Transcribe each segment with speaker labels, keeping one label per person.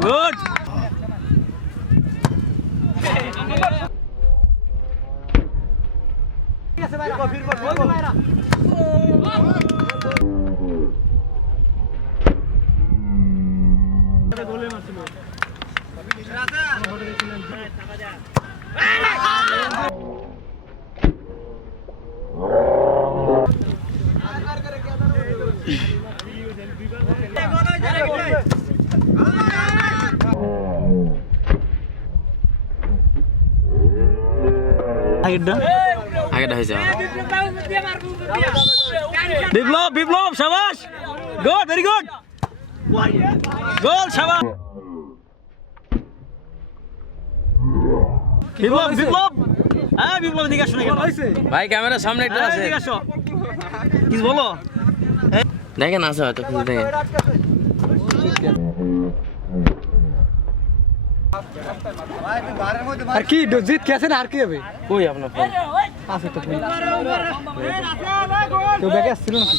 Speaker 1: Good. फिर good আগেরটা
Speaker 2: আগেটা হয়েছে
Speaker 1: বিপ্লব বিপ্লব সাবাস গুড ভেরি গুড গোল সাবাস বিপ্লব বিপ্লব। হ্যাঁ বিপ্লব দিকে আসো না কেন?
Speaker 2: ভাই ক্যামেরার সামনে একটা
Speaker 1: হ্যাঁ,
Speaker 2: আছে।
Speaker 1: কিছু বলো?
Speaker 2: দেখেন আছে হয়তো খুঁজে দেখেন।
Speaker 3: আর কি জিত কে আর কি হবে?
Speaker 2: কই আপনার ফোন
Speaker 3: আছে তো ফোন কেউ ব্যাগে আসছিল নাকি?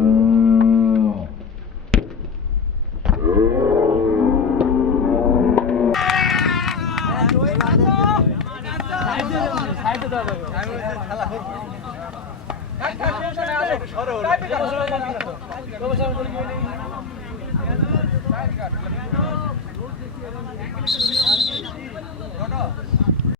Speaker 3: সরো